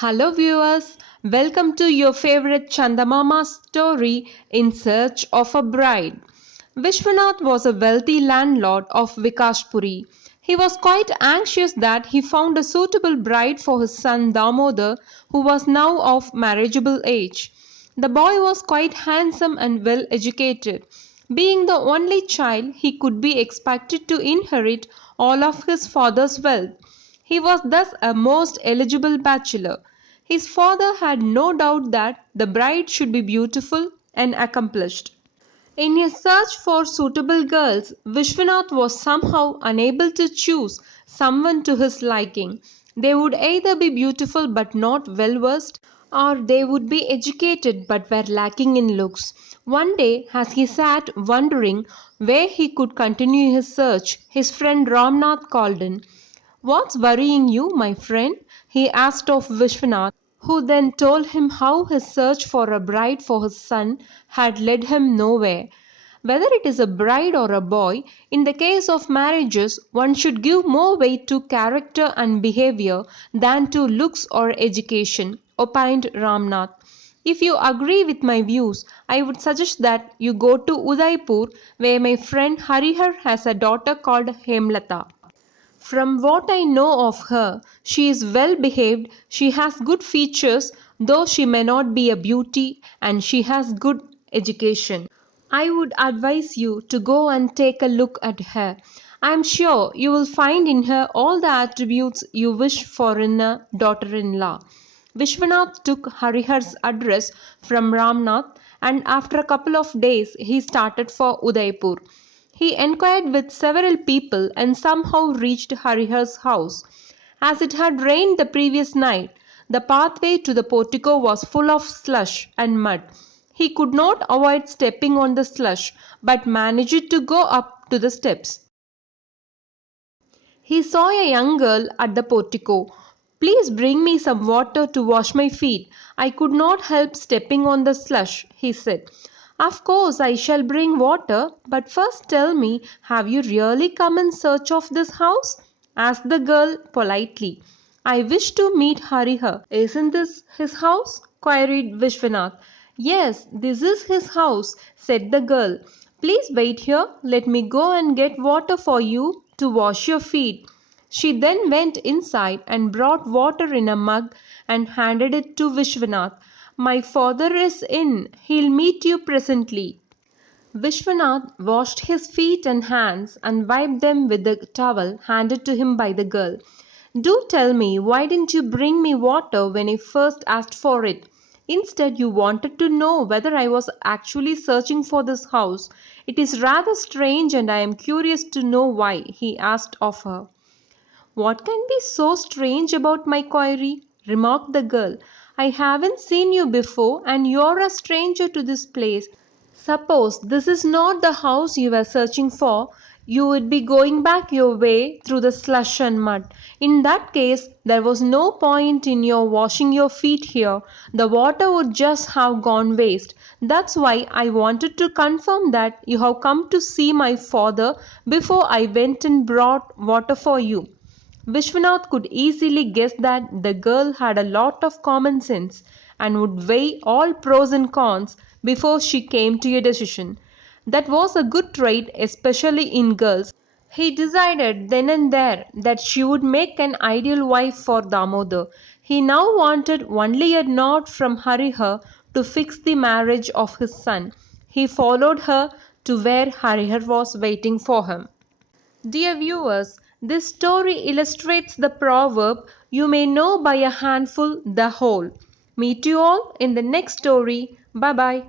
Hello, viewers. Welcome to your favorite Chandamama story in search of a bride. Vishwanath was a wealthy landlord of Vikashpuri. He was quite anxious that he found a suitable bride for his son Damodar, who was now of marriageable age. The boy was quite handsome and well educated. Being the only child, he could be expected to inherit all of his father's wealth. He was thus a most eligible bachelor. His father had no doubt that the bride should be beautiful and accomplished. In his search for suitable girls, Vishwanath was somehow unable to choose someone to his liking. They would either be beautiful but not well versed, or they would be educated but were lacking in looks. One day, as he sat wondering where he could continue his search, his friend Ramnath called in. "What's worrying you, my friend?" he asked of Vishwanath, who then told him how his search for a bride for his son had led him nowhere. Whether it is a bride or a boy, in the case of marriages, one should give more weight to character and behavior than to looks or education, opined Ramnath. If you agree with my views, I would suggest that you go to Udaipur, where my friend Harihar has a daughter called Hemlata. From what I know of her, she is well behaved, she has good features, though she may not be a beauty, and she has good education. I would advise you to go and take a look at her. I am sure you will find in her all the attributes you wish for in a daughter in law. Vishwanath took Harihar's address from Ramnath, and after a couple of days he started for Udaipur. He enquired with several people and somehow reached Harihar's house. As it had rained the previous night, the pathway to the portico was full of slush and mud. He could not avoid stepping on the slush, but managed to go up to the steps. He saw a young girl at the portico. "Please bring me some water to wash my feet. I could not help stepping on the slush," he said. "Of course I shall bring water, but first tell me, have you really come in search of this house?" asked the girl politely. "I wish to meet Harihar. Isn't this his house?" queried Vishwanath. "Yes, this is his house," said the girl. "Please wait here. Let me go and get water for you to wash your feet." She then went inside and brought water in a mug and handed it to Vishwanath. "My father is in. He'll meet you presently." Vishwanath washed his feet and hands and wiped them with the towel handed to him by the girl. "Do tell me, why didn't you bring me water when I first asked for it? Instead, you wanted to know whether I was actually searching for this house. It is rather strange, and I am curious to know why," he asked of her. "What can be so strange about my query?" remarked the girl. "I haven't seen you before, and you're a stranger to this place. Suppose this is not the house you were searching for, you would be going back your way through the slush and mud. In that case, there was no point in your washing your feet here. The water would just have gone waste. That's why I wanted to confirm that you have come to see my father before I went and brought water for you." Vishwanath could easily guess that the girl had a lot of common sense and would weigh all pros and cons before she came to a decision. That was a good trait, especially in girls. He decided then and there that she would make an ideal wife for Damodar. He now wanted only a nod from Harihar to fix the marriage of his son. He followed her to where Harihar was waiting for him. Dear viewers, this story illustrates the proverb, "You may know by a handful the whole." Meet you all in the next story. Bye bye.